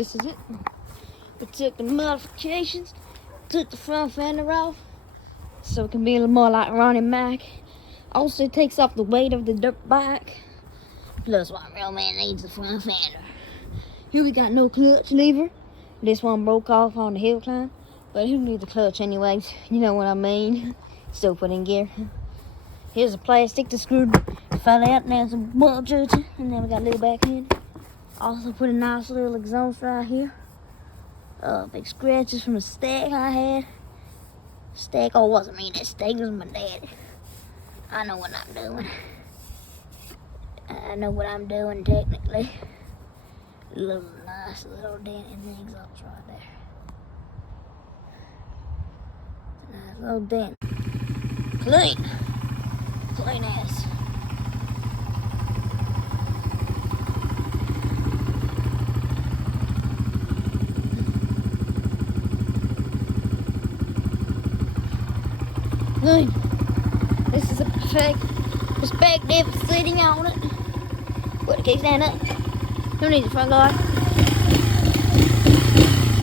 This is it. We took the modifications, took the front fender off, so it can be a little more like Ronnie Mac. Also takes off the weight of the dirt bike. Plus, what real man needs the front fender. Here we got no clutch lever. This one broke off on the hill climb, but who needs the clutch anyways? You know what I mean. Still put in gear. Here's a plastic that screwed fell out, and there's some bolt judging, and then we got a little back end. Also put a nice little exhaust right here. Big scratches from a stack I had. Stack, oh, wasn't me, that stack was my daddy. I know what I'm doing. I know what I'm doing technically. Nice little dent in the exhaust right there. Nice little dent. Clean ass. Look, this is a perspective sitting on it. Put the kickstand up. Who needs a front guard?